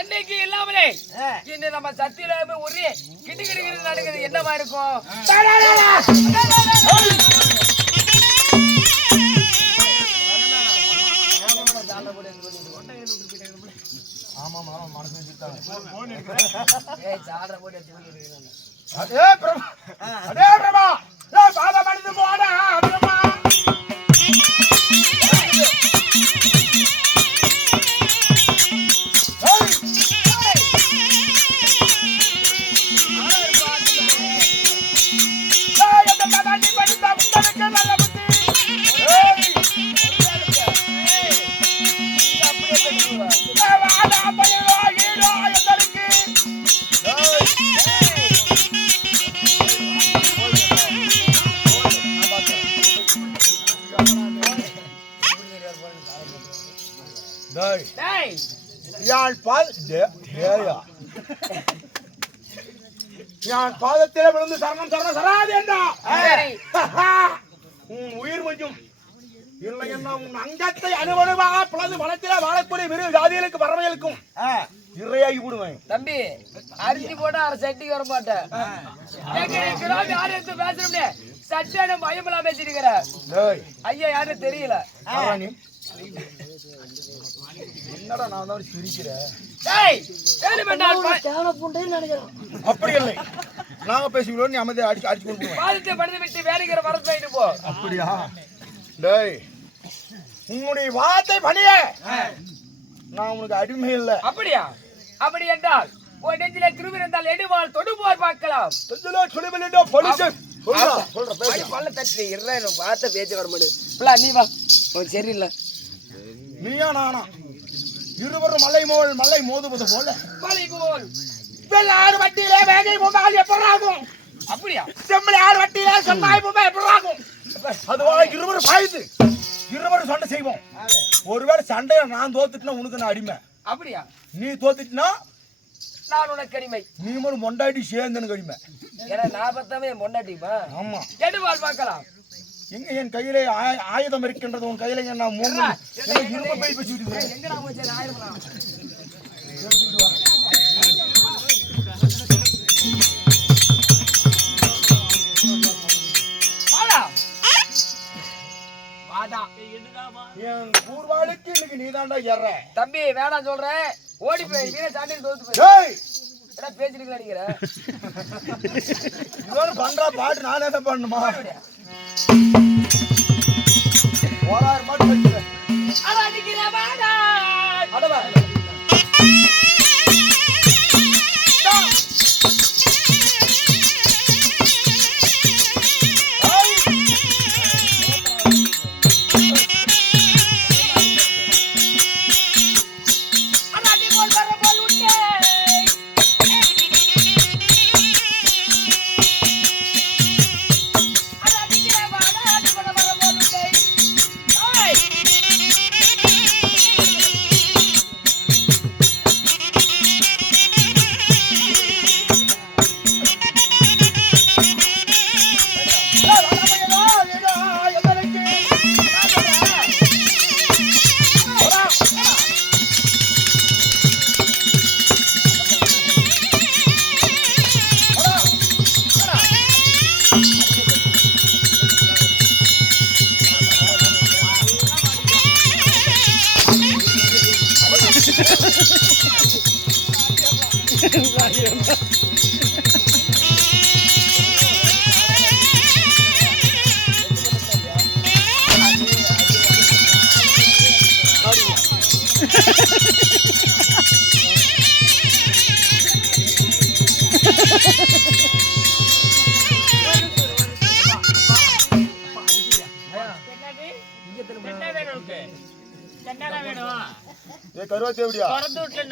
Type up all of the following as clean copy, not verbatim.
என்னைக்கு இல்லாமலே இந்த நம்ம சத்தியில ஒரே கிட்டு கிட்டு நடக்குது என்னவா இருக்கும்? பாதத்திலே விழுந்து சரணம் சரணம் சராது என்றா உன் உயிர் கொஞ்சம் இல்லை என்ன உன் அங்கத்தை அனுபவமாக பிளந்து வளத்திலே வாழக்கூடிய விரு ஜாதிகளுக்கு பறவைகளுக்கும் இறையாகி விடுவேன். தம்பி அரிசி போட்டா அரை சட்டிக்கு வர மாட்டேன். பேசுறே சட்டான பயமெல்லாம் பேசிருக்கிற ஐயா யாரும் தெரியல. என்னடா நான் தான் சிரிக்கிறேன். அப்படி இல்லை நாங்க பேசிக்கிறோம். நீ அமைதியா அடிச்சு அடிச்சு கொண்டு பாதத்தை படுத்து விட்டு வேலைக்கிற வரத்து போ. அப்படியா? டேய் உன்னுடைய வார்த்தை பணிய நான் உனக்கு அடிமை இல்லை. அப்படியா? அப்படி என்றால் ஒரு நெஞ்சில திரும்பி இருந்தால் எடுவாள் தொடுபோர் பார்க்கலாம். வார்த்தை பேச்சு வர மாட்டேன். நீ வா சரியில்லை. நீயா நானா இருவரும் மலை மோதுவது போல மலை போல் வெள்ளாறு வட்டியிலே வேகை போகாது எப்படாகும். அப்படியா? செம்மலை ஆறு வட்டியிலே செம்மாய் போக எப்படாகும். அதுவா இருவரும் பாய்ந்து இருவரும் சண்டை செய்வோம். ஒருவேளை சண்டையை நான் தோத்துட்டுனா உனக்கு நான் அடிமை. அப்படியா? நீ தோத்துட்டுனா நான் உனக்கு அடிமை. நீ ஒரு மொண்டாட்டி சேர்ந்து எனக்கு அடிமை. ஏன்னா நான் பார்த்தாவே மொண்டாட்டிப்பா. ஆமா எடுவாள் பார்க்கலாம். எங்க என் கையிலே ஆயுதம் இருக்கின்றது. உன் கையில நான் மூணு இரும்பு பை வச்சுட்டு என் கூர்வாளுக்கு இன்னைக்கு நீதாண்டா ஏற. தம்பி வேணாம் சொல்றேன். ஓடி போய் வீர சாண்டியில் தோத்து போய் பேசிட்டு அடிக்கிற பண்றா பாட்டு நானே தான் பண்ணுமா? ஓராயிரம் பாட்டு வச்சுக்கிறேன்.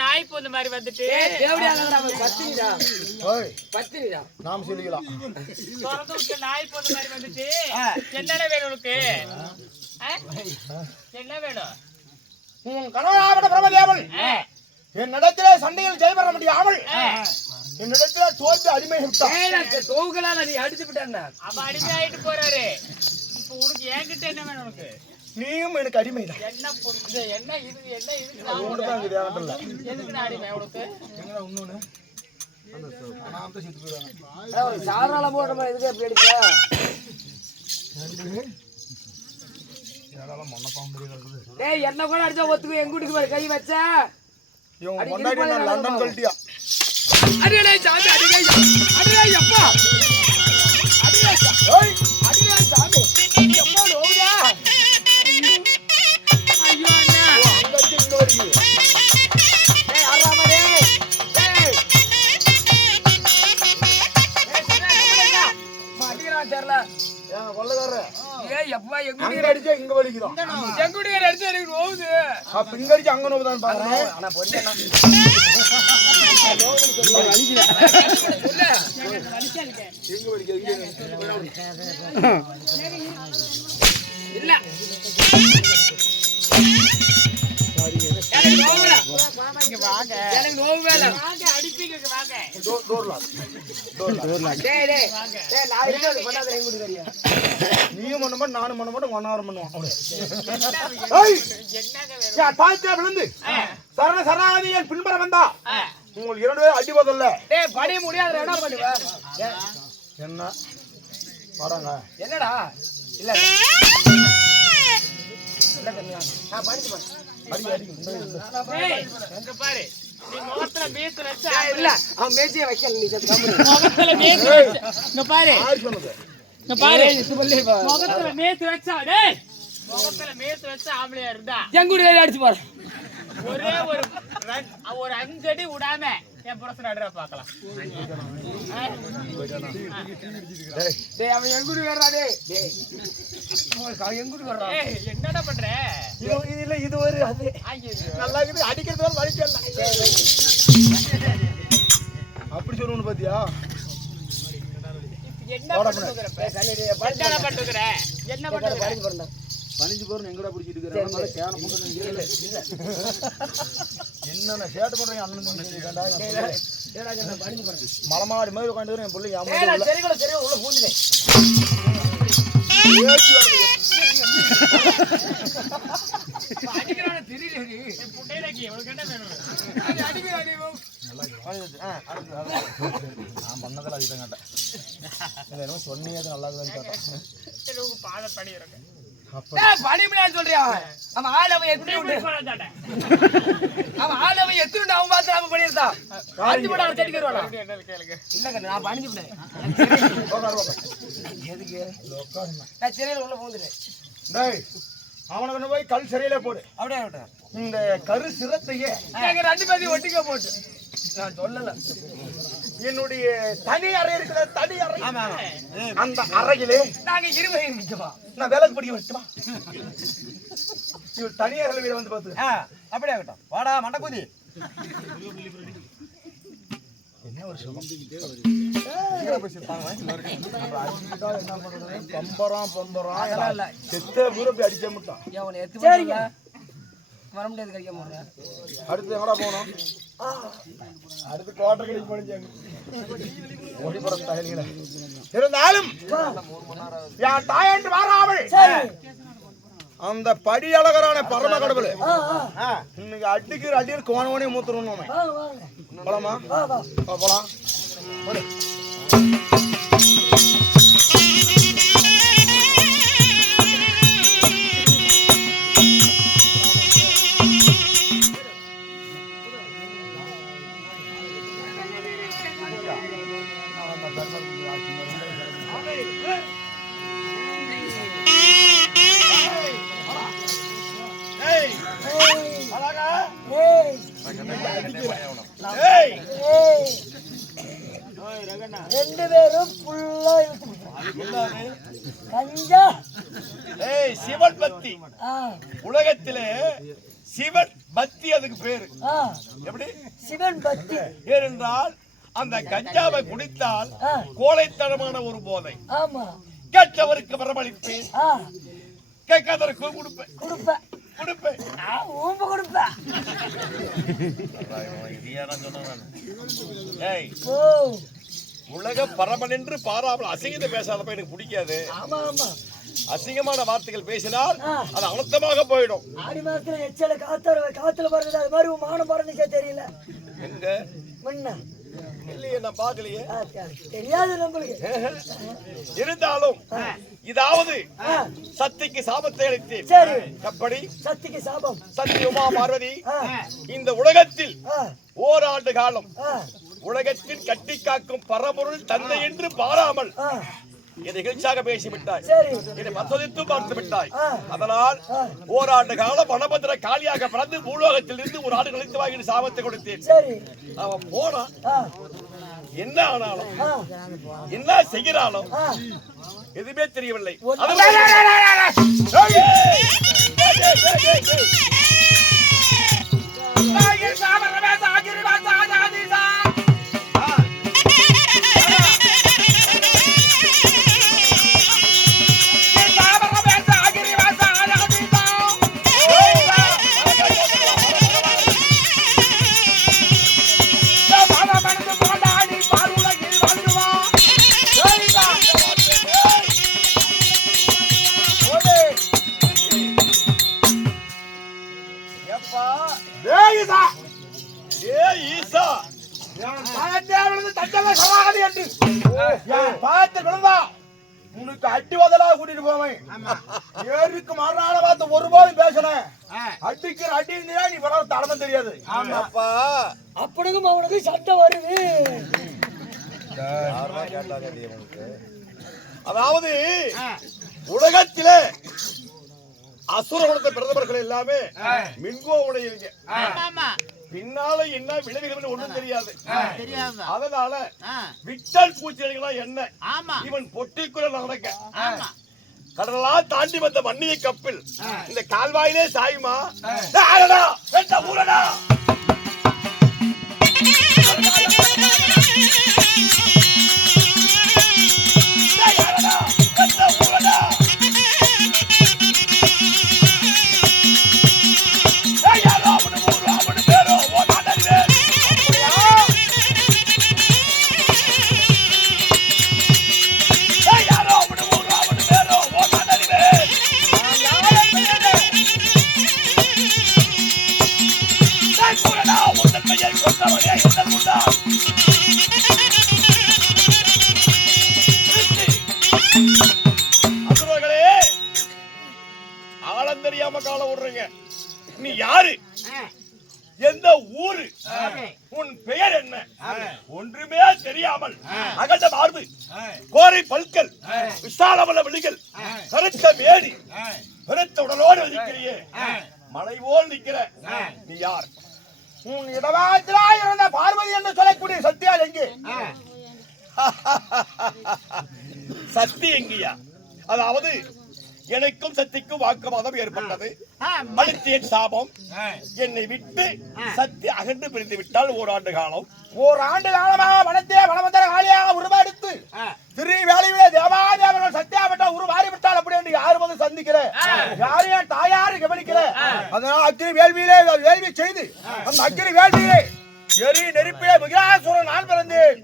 நாய் போந்த மாதிரி வந்துட்டு நாம சொல்லிக்கலாம். நாய் போந்த மாதிரி வந்துட்டு என்னடா வேணும் உனக்கு? என்ன வேணும்? உன் கணவனாகப்பட்ட பிரம்மதேவன் என்னிடத்திலே சண்டையில் ஜெய் பெற முடியாமல் என்னிடத்திலே தோல்வி அடிமை தோவுகளால நீ அடிச்சு விட்டான். அப்ப அடிமை ஆயிட்டு போறாரு. இப்ப உனக்கு என்கிட்ட என்ன வேணும்? உனக்கு நீயும் எனக்கு அடிமைதான். என்ன பொண்ணு என்ன இது ஒண்ணுதான் இருக்குது ஏகட்டல்ல. எதுக்கு அடிமை உனக்கு எங்கடா இன்னொன்னு நான் தான் செத்து போயிடுவேன். சாராள போட்டமா எதுக்கு அப்படி எடுக்க ஏடாலாம் மொன்ன பாம்பு இருக்குது. டேய் என்ன கூட அடிச்சா ஒத்துக்கு எங்க வீட்டுக்கு பாரு கை வச்சா இவங்க கொண்டாடி நான் லண்டன் கழட்டியா. அடியே சாமி அடியே அப்பா அடியே ஏய் அடியே சாமி எப்பா நோவுடா ஐயோ அண்ணா அங்க இருந்து இங்க வரைக்கும். டேய் ஆறாம டேய் டேய் சரேடா மாட்டிரான் தெரியல ஏன் கொள்ளக்காரர ஏய் எப்பா எங்க அங்க அடிச்சா இங்க வலிக்குதோ. எங்க வீட்டுக்கு அடிச்சு எனக்கு நோவுது இங்க அடிச்சு அங்க நோவுதான் பாக்குறேன். ஆனா பொரியனா எங்க வலிக்குது இங்க இல்ல எனக்கு நோவுல இங்க வாங்க எனக்கு நோவு வேல வாங்க அடிப்பீங்க வாங்க டோர்லா டேய் டேய் டேய் நான் இருக்கிறது பண்ணாத எங்க வீட்டுக்கு வரியா நீயும் பண்ண மாட்டே நானும் பண்ண மாட்டேன் ஒன்னாரம் பண்ணுவான். ஏய் என்னங்க யா தாய்த்தே விழுந்து சரணாகதி என் பின்பற வந்தா உங்களுக்கு 2 பேரும் அடி போதல்ல. டேய் படி முடியாத என்ன பண்ணுவ என்ன பாடாங்க என்னடா இல்ல இல்ல கண்ணியா நான் படிச்சு பாரு அடி அடி ஏய் இங்க பாரு நீ முகத்துல மீச வச்சா இல்ல அவன் மேஜியை வைக்கல நீ செத்து காமு முகத்துல மீச இங்க பாரு யார் சொன்னது? இங்க பாரு சொல்லி முகத்துல மீச வச்சா டேய் முகத்துல மீச வச்சா ஆம்பளையா இருந்தா எங்க வீட்டுக்கு அடிச்சு பாரு ஒரே ஒரு 5 அடி விடாம என் புரசன் அடிற பாக்கலாம் டேய் அவன் எங்க வீட்டுக்கு வர்றா டேய் டேய் அவன் எங்க வீட்டுக்கு வர்றா ஏய் என்னடா பண்ற இது இல்ல இது ஒரு அது ஐயோ நல்லா இருக்குது அடிக்கிறதுனால வலிக்கல. அப்படி சொல்லணும் பாத்தியா? என்ன பண்ணுகிற என்ன பண்ணுகிற என்ன பண்ணுகிற படிச்சு பாருடா பணிஞ்சு போறேன் எங்கடா பிடிச்சிட்டு இருக்கறனால கேன போட்டு என்னென்ன சேட் பண்றீங்க அண்ணன் நினைச்சிருக்கேன்டா. ஏடா என்ன படிச்சு பாரு மலமாடி மாதிரி உட்கார்ந்து என் பிள்ளை ஏடா ஏமாந்து சரிகள சரி உள்ள பூந்துடே ஏச்சி வருது. அடிக்கறானே தெரியல நீ புட்டைலக்கி உங்களுக்கு என்ன வேணும் அது அடிக்கறானே நான் பண்ணதெல்லாம் அதுதான் கேட்டேன். என்ன சொன்னீங்க அது நல்லா இருக்குன்னு கேட்டேன். சரி உங்க பாத படி இருக்கு டேய் படி முடியாது சொல்றியா அவன் ஆளவ எத்தி விட்டு அவன் ஆளவ எத்தி விட்டு அவன் பாத்து நாம பண்ணிருந்தா அஞ்சு போட அவன் செடிக்கு வருவானா என்ன கேளுங்க இல்ல கண்ணு நான் பணிஞ்சு விட்டேன் எதுக்கு நான் சிறையில உள்ள பூந்துட்டேன் டேய் அவனை கொண்டு போய் கல் சிறையில போடு. அப்படியே விட்டேன் இந்த கரு சிரத்தையே எங்க 2 பேரையும் ஒட்டிக்க போட்டு நான் சொல்லல என்னுடைய தனி அறை இருக்கிற தனி அறை ஆமா அந்த அறையிலே நாங்க 20 நிக்கமா நான் வேலைக்கு படிக்க வச்சுமா இவர் தனி அறையில வந்து பார்த்து அப்படியே ஆகட்டும் வாடா மண்டக்குதி என்ன ஒரு சுகம் பம்பரம் இல்ல செத்த பூரப்பி அடிச்ச முட்டான். அவனை எத்து சரிங்க வர முடியாது கடிக்க முடியல அடுத்து எங்கடா போகணும்? அடுத்து குவார்டர் கடிக்கு முடிஞ்சாங்க ஓடிப்புறம் தகலிகள இருந்தாலும் என் தாயன்று வாராமல் அந்த படி அழகரான பரம கடவுள் இன்னைக்கு அடிக்கிற அடியில் கோணவனே மூத்துறோம். போலாமா போலாம் ரெண்டு பேரும் ஃபுல்லா கஞ்சா சிவன் பக்தி உலகத்திலே சிவன் பக்தி அதுக்கு பேரு. எப்படி சிவன் பக்தி ஏனென்றால் அந்த கஞ்சாவை குடித்தால் கோழைத்தனமான ஒரு போதை. ஆமா கேட்டவருக்கு வரமளிப்பேன், கேட்காதவருக்கு கொடுப்பேன் கொடுப்பேன் கொடுப்பேன். ஊம்ப கொடுப்பேன். உலக பரமன் என்று பாராமல் அசிங்கத்தை பேசாதப்ப எனக்கு பிடிக்காது. ஆமா ஆமா அசிங்கமான வார்த்தைகள் பேசினால் அது அழுத்தமாக போயிடும். ஆடி மாசத்துல எச்சல காத்துல பறக்குது அது மாதிரி உன் மானம் பறந்துச்சே தெரியல. எங்க முன்ன இல்லையே நான் பார்க்கலையே. தெரியாது நம்மளுக்கு. இருந்தாலும் இதாவது சக்திக்கு சாபத்தை அளித்தேன். சரி எப்படி சக்திக்கு சாபம்? சக்தி உமா பார்வதி இந்த உலகத்தில் ஓராண்டு காலம் உலகத்தில் கட்டி காக்கும் பரம்பொருள் தந்தை என்று பாராமல் இதை நிகழ்ச்சியாக பேசிவிட்டாய். இதை பத்தொதித்து பார்த்து விட்டாய். அதனால் ஓராண்டு காலம் வனபத்திர காலியாக பிறந்து பூலோகத்தில் இருந்து ஒரு ஆண்டு கழித்து வாங்கி சாபத்தை கொடுத்தேன். அவன் போனா என்ன ஆனாலும் என்ன செய்கிறாலும் எதுவுமே தெரியவில்லை. உனக்கு அட்டி வதலா கூட்டிட்டு போவேன். ஏருக்கு மாறான வார்த்தை ஒருபோதும் பேசுறேன். அடிக்கிற அடி இருந்தா நீ வர தடமை தெரியாது. அப்படிக்கும் அவனுக்கு சட்டம் வருது. அதாவது உலகத்திலே அசுர குலத்தை பிரதமர்கள் எல்லாமே மின்கோ உடையவங்க. பின்னால என்ன விளைவுகள் ஒண்ணும் தெரியாது. அதனால விட்டல் பூச்சிகளா என்ன இவன் பொட்டிக்குள்ள நடக்க கடலா தாண்டி வந்த மண்ணிய கப்பில் இந்த கால்வாயிலே சாயுமா ஊரடா ஆளந்தெரியாம கால விடுறீங்க. நீ யாரு? எந்த ஊரு? உன் பெயர் என்ன? ஒன்றுமே தெரியாமல் அகண்ட மார்பு, கோரை பல்கள், விசாலமல்ல விழிகள், கருத்த மேடி, பெருத்த உடலோடு நிற்கிறியே, மலை போல் நிற்கிற நீ யார்? உன் இடவாத்திரா இருந்த பார்வதி என்று சொல்லக்கூடிய சத்தியா எங்கே? சக்தி எங்கயா? அதாவது எனக்கும் சக்திக்கும் வாக்குவாதம் ஏற்பட்டது. அழுத்தியன் சாபம் என்னை விட்டு சக்தி அகன்று பிரிந்து விட்டால் ஓராண்டு காலம். ஓராண்டு காலமாக வனத்தே வனமந்திர காலியாக உருவெடுத்து திரு வேலையிலே தேவாதேவர்கள் சத்தியாபட்டா உருவாரி விட்டால் அப்படி என்று யாரும் வந்து சந்திக்கிற யாரையும் தாயாரு கவனிக்கிற. அதனால் அக்கினி வேள்வியிலே வேள்வி செய்து அந்த அக்கினி வேள்வியிலே எரி நெருப்பிலே மிகாசுரன் நான் பிறந்தேன்.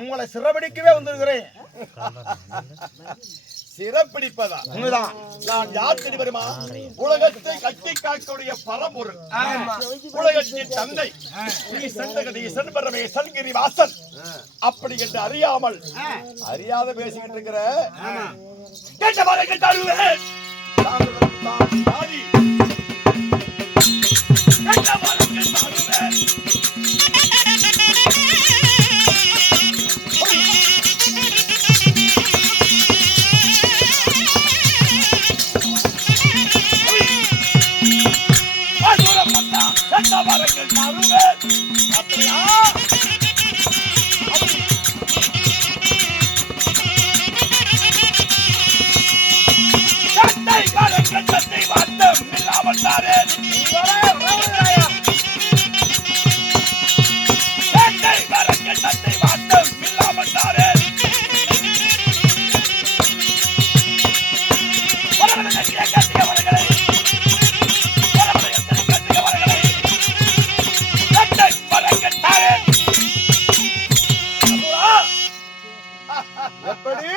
உங்களை சிறப்பிடிக்கவே வந்திருக்கிறேன். சிறப்பிடிப்பதா? நான் யார் தெரியுமா? உலகத்தை கட்டி காக்கக்கூடிய பரம்பொருள், உலகத்தின் தந்தை ஈசன் பரமேசன் கிரிவாசன். அப்படி என்று அறியாமல் அறியாத பேசிக்கிட்டு இருக்கிற கேட்ட மாதிரி தருவேன். எப்படி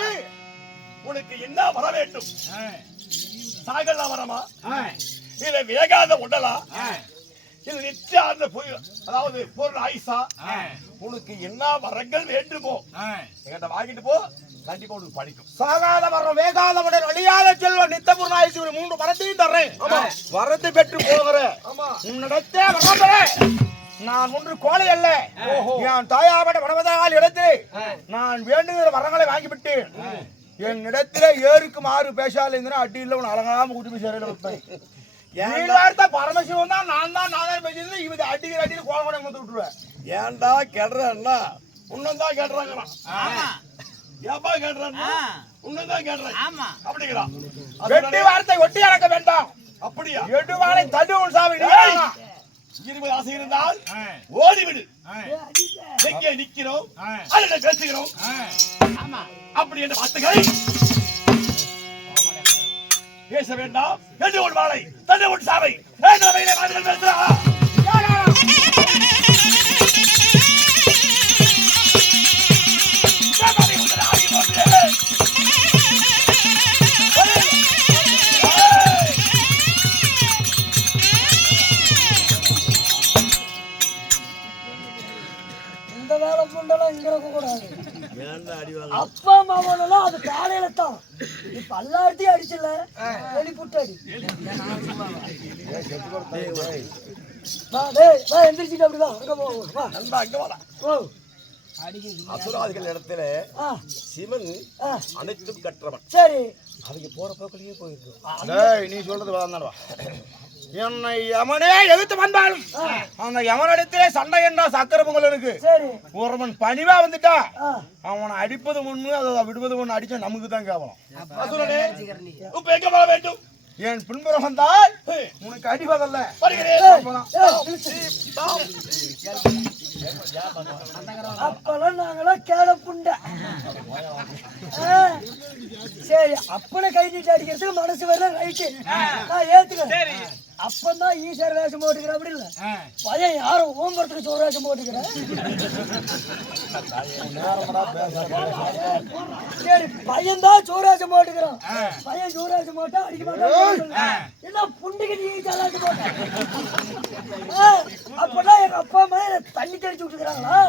உனக்கு என்ன வர வேண்டும்? அழியாத உடலா இது நிச்சயார்ந்த அதாவது பொருள் ஆயிசா உனக்கு என்ன வரங்கள் வேண்டுமோ என்கிட்ட வாங்கிட்டு போ, கண்டிப்பா உனக்கு படிக்கும். சாகாத வரம் வேகாத உடல் அழியாத செல்வம் நித்தபூர்ண ஆயுசு 3 வரத்தையும் தர்றேன். வரத்தை பெற்று போகிறேன். உன்னிடத்தே வரம்பெறேன். நான் ஒன்று கோழை அல்ல. என் தாயாபட்ட வனவதால் இடத்திலே நான் வேண்டுகிற வரங்களை வாங்கிவிட்டு என் இடத்திலே ஏருக்கு மாறு பேசால இருந்தா அடியில் உன் அழகாம கூட்டி போய் சேரையில வைப்பேன். வார்த்தை பரமசிவம் தான் நான் தான் பேசியிருந்தேன். இவங்க அடிக்கிற அடியில் கோலம் கூட வந்து விட்டுருவேன். ஏன்டா கேட்டுறா உன்னதான் கேட்டுறாங்கிறான். ஏப்பா கேட்டுறான்னா உன்னதான் கேட்டுறான் அப்படிங்கிறான். வெட்டி வார்த்தை ஒட்டி அடக்க வேண்டாம். அப்படியா? எடுவாளை தள்ளுவோம் சாமி. இருபது ஆசை இருந்தால் ஓடிவிடு. எங்கே நிக்கிறோம் அதில் பேசுகிறோம் அப்படி என்ற வார்த்தைகளை பேச வேண்டாம். எது ஒரு வாழை தள்ளி ஒரு சாவை பேசுறா. இந்த வேலை புண்டெல்லாம் இங்க இருக்க கூடாது. அப்பா மாமனெல்லாம் அது காலையில தான். இப்ப எல்லாத்தையும் அடிச்சல வெளிப்புட்டு அடி. வா டேய் வா எந்திரிச்சிட்டு அப்படி வா அங்க போ வா நண்பா அங்க வாடா. ஓ அசுராதிகள் இடத்துல சிவன் அனைத்தும் கற்றவன். சரி அவங்க போற போக்கிலேயே போயிருக்கு. டேய் நீ சொல்றது வேண்டாம்டா. என்னை யமனே எதிர்த்து வந்தாலும் அந்த யமனிடத்திலே சண்டை என்றா சக்கர பொங்கல் இருக்கு. சரி ஒருவன் பணிவா வந்துட்டா அவனை அடிப்பது ஒண்ணு அதை விடுவது ஒண்ணு அடிச்சா நமக்கு தான் கேவலம். அசுரனே இப்ப எங்க வர வேண்டும்? என் பின்புறம் வந்தால் உனக்கு அடிப்பதல்ல. அப்பெல்லாம் நாங்களாம் கேட புண்ட. சரி அப்பனை கை நீட்டு அடிக்கிறதுக்கு மனசு வரல ரைட்டு நான் ஏத்துக்கிறேன். அப்பதான் ஈஸ்வர வேஷம் போட்டுக்கிறேன் அப்படி இல்ல பையன் யாரும் ஓம்பரத்துக்கு சோறு வேஷம் போட்டுக்கிறேன். சரி பையன் தான் சோறாசம் போட்டுக்கிறான். பையன் சோறாசம் போட்டா அடிக்க மாட்டான். என்ன புண்டுக்கு நீ சலாச்சு போட்ட அப்பதான் எங்க அப்பா அம்மா தண்ணி தெளிச்சு விட்டுக்கிறாங்களா?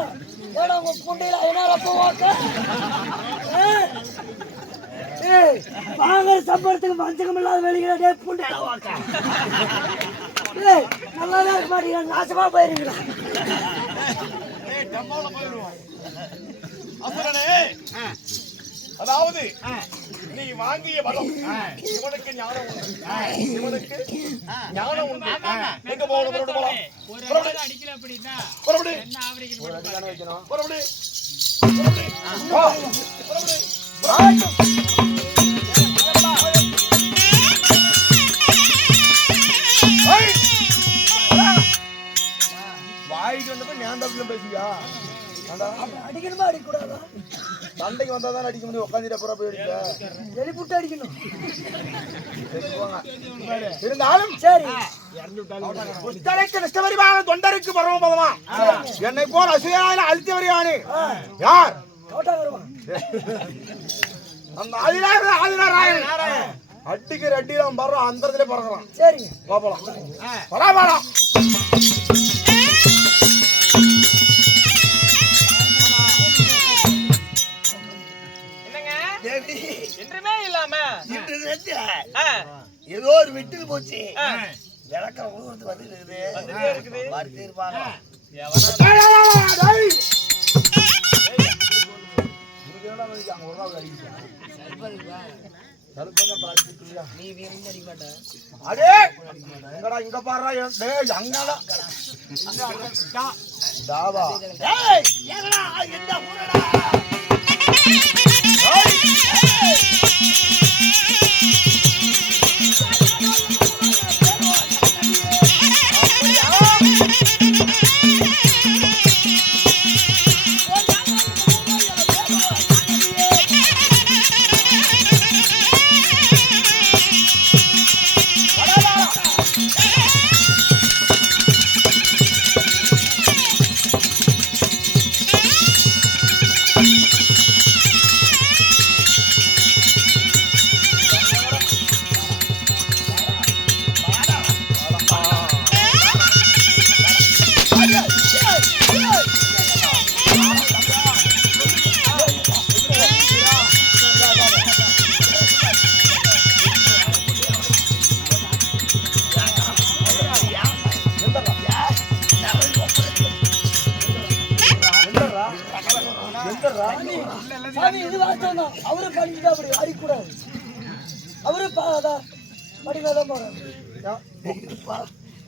ஏன்னா உங்க புண்டையில ஐநாறு அப்பா ஓட்ட வாங்குற சம்பளத்துக்கு மஞ்சகம் இல்லாத வெளிக்கிறே புண்டையில ஓட்ட நல்லாதான் இருக்க மாட்டீங்க நாசமா போயிருங்களா? அதாவது நீ வாங்கிய வரம் இவனுக்கு ஞானம் உண்டு. இவனுக்கு ஞானம் உண்டு. எங்க போகணும்? அடிக்கல அப்படின்னா புறப்படு. என்ன ஆவரேஜ் புறப்படு. வாய்க்கு வந்தப்ப ஞாபகம் பேசியா அடிக்கணுமா அடிக்கூடாதா? சண்டைக்கு வந்தா தான் அடிக்க முடியும். உட்காந்துட்டு அப்புறம் போய் அடிக்க வெளிப்புட்டு அடிக்கணும். இருந்தாலும் சரி நிஷ்டபரிமான தொண்டருக்கு பரவ பதமா என்னை போல் அசுயால அழுத்தி வருவானே யார்? அந்த ஆதிநாராயணன் அட்டிக்கு அட்டிலாம் படுறோம் அந்தரத்திலே பறக்கலாம். சரிங்க பாப்பலாம் பரவாயில்ல. என்றுமே இல்லாம ஏதோ ஒரு வெட்டுக்கு போச்சு. விளக்கம் ஊருக்கு வந்துட்டு இருக்குது வருத்தே இருப்பாங்க. அதே இங்க பாரு அங்கடா தாவா என்ன ஊரடா சாமி இது வாஸ்தவம் தான். அவரு படிக்கிட்டா அப்படி அடிக்கூடாது. அவரு படிக்காதான் போறாரு.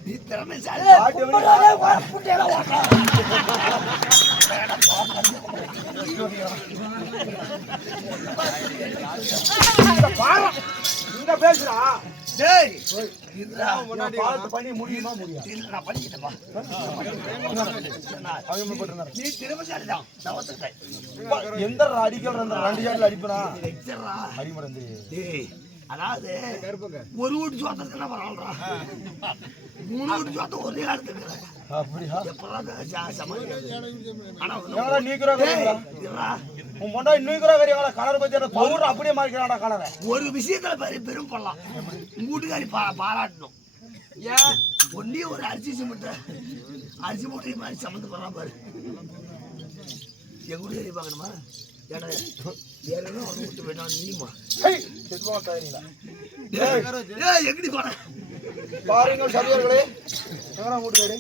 நீ திறமைசாலி. கும்பிடாதே, புட்டையெல்லாம் வாங்க. இங்க பேசுறா. டேய் பார்த்து பண்ணி முடியுமா முடியாது? இல்ல நான் பண்ணிக்கிட்டேன்ப்பா. நீ திறமைசாலி தான். நான் ஒத்துக்கிட்டேன். எந்த அடிக்கிற அந்த 2 ஜாட்ல அடிப்பனா வச்சிடுறா. அடிமறந்து. டேய் அதாவது ஒரு வீட்டு சோத்தத்துக்கு என்ன பரவாயில்லடா. 3 வீட்டு சோத்த ஒரே இடத்துக்கு அப்படியா? எப்பதான் சமாளிக்கிறது? ஆனா எங்கடா நீக்குறா கறியா? உன் மொண்டா நீக்குறா கறியா? கலர் பத்தி அந்த பவுடர் அப்படியே மாறிக்கறாடா கலரை. ஒரு விஷயத்துல பெரும் பண்ணலாம். உங்க வீட்டுக்காரி பாராட்டணும். ஏன் ஒன்னே ஒரு அரிசி மூட்டை மாதிரி சம்மந்து பண்ணலாம் பாரு. எங்க வீட்டுக்காரி பார்க்கணுமா? ஏன்னா ஏற்கனவே ஒரு வீட்டு போயிட்டா நீமா எங்கடி போன பாருங்கள் சபையர்களே, எங்கடா வீட்டு வீடு?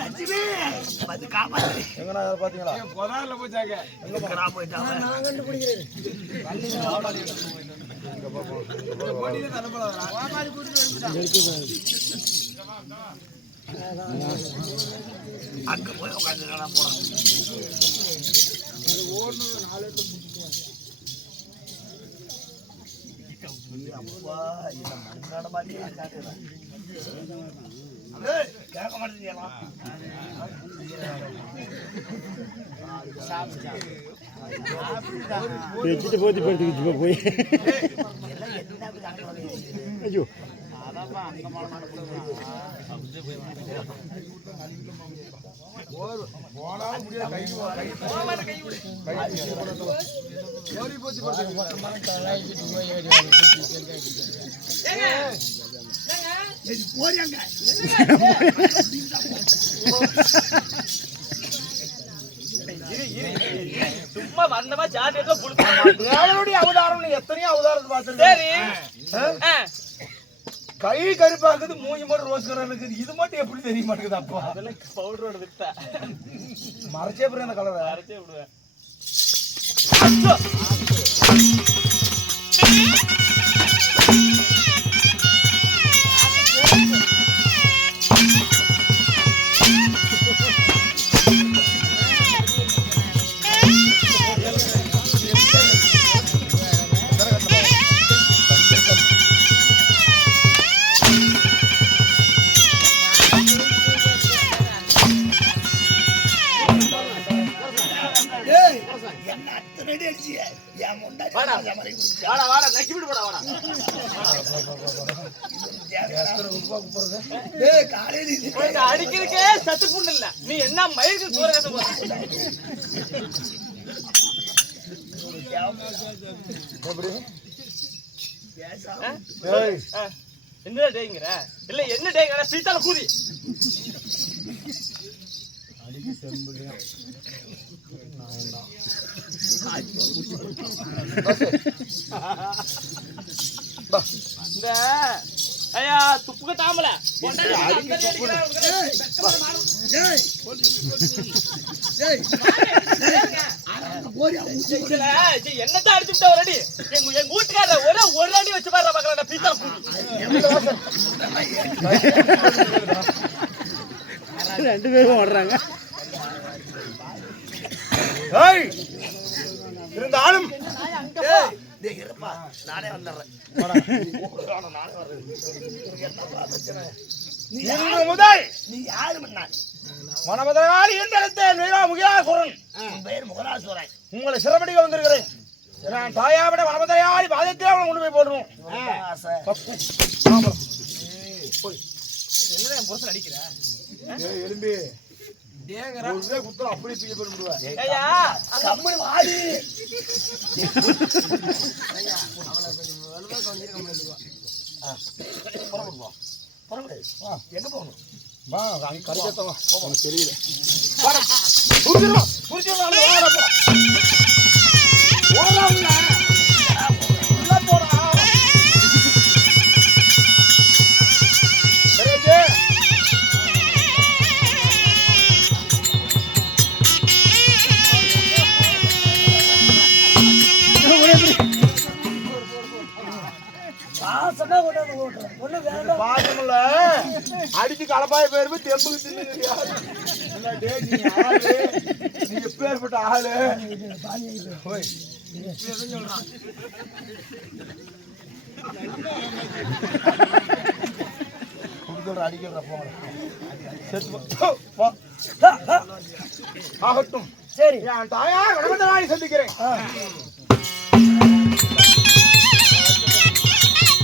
லட்சுமி வந்து காப்பாத்து. எங்கடா பாத்தீங்களா? எங்கடா போயிட்டாங்க? நான் கண்டுபிடிக்கிறேன். அங்க போய் உட்காந்து போறோம். அப்பா இந்த மண்ணாட மாதிரியே கேட்க மாட்டேங்கிறீங்களா? வச்சுட்டு போத்தி படுத்துக்கிச்சு போய். ஐயோ சும்மா வந்தமா சாட்டியத்துல தேவனுடைய அவதாரம் எத்தனையோ அவதாரத்தை பார்த்திருக்கேன். கை கருப்பாக்குது, மூஞ்சி மட்டும் ரோஸ் கலர் இருக்குது. இது மட்டும் எப்படி தெரிய மாட்டேங்குது? அப்பா அதெல்லாம் பவுடரோட வித்தா மறைச்சே போய் அந்த கலரை அரைச்சே விடுவேன். என்ன அத்தனை அடி அடிச்சு என் முன்னாடி வாடா வாடா நக்கி விடு போடா வாடா. காலையில அடிக்கிறதுக்கே சத்து புண்ணு இல்ல. நீ என்ன மயிருக்கு தூர கட்ட போற? என்ன டேங்கிற? இல்ல என்ன டேங்கிற? சீத்தால கூதி இந்த ஐயா துப்புக்கு தாமல என்னத்தான் அடிச்சுட்டா ஒரு அடி. எங்க வீட்டுக்கார ஒரு அடி வச்சு பாரு பாக்கலாம். பீத்தா ரெண்டு பேரும் ஓடுறாங்க. இருந்தாலும் நானே வந்துடுறேன். இன்று முதல் நீ யாரு மன்னா? மனமதனாலி என்றெடுத்தேன் முகிலாசுரன். உன் பெயர் முகலாசுரன். உங்களை சிறப்படிக்க வந்திருக்கிறேன். நான் தாயாவிட மனமதனாலி பாதத்தில் அவனை கொண்டு போய் போடணும். என்ன என் புருஷன் அடிக்கிற? எலும்பி குத்தம் அப்படி தூக்கி போடுவேன். ஐயா கம்முனு வாடி. எங்க போகணும்? வா அங்க கருக்கத்தவா உனக்கு தெரியல. பாசமா கொண்டாந்து ஓட்டுறேன் ஒண்ணு வேண்டாம் பாசமில்ல அடிச்சு கலப்பாய பேருமே தெம்புக்கு தின்னுக்கிறியா என்ன டேய் நீ ஆளு நீ எப்பேற்பட்ட ஆளு ஓய் அடிக்கிற போங்க ஆகட்டும் சரி என் தாயார் வடமந்தராணி சந்திக்கிறேன்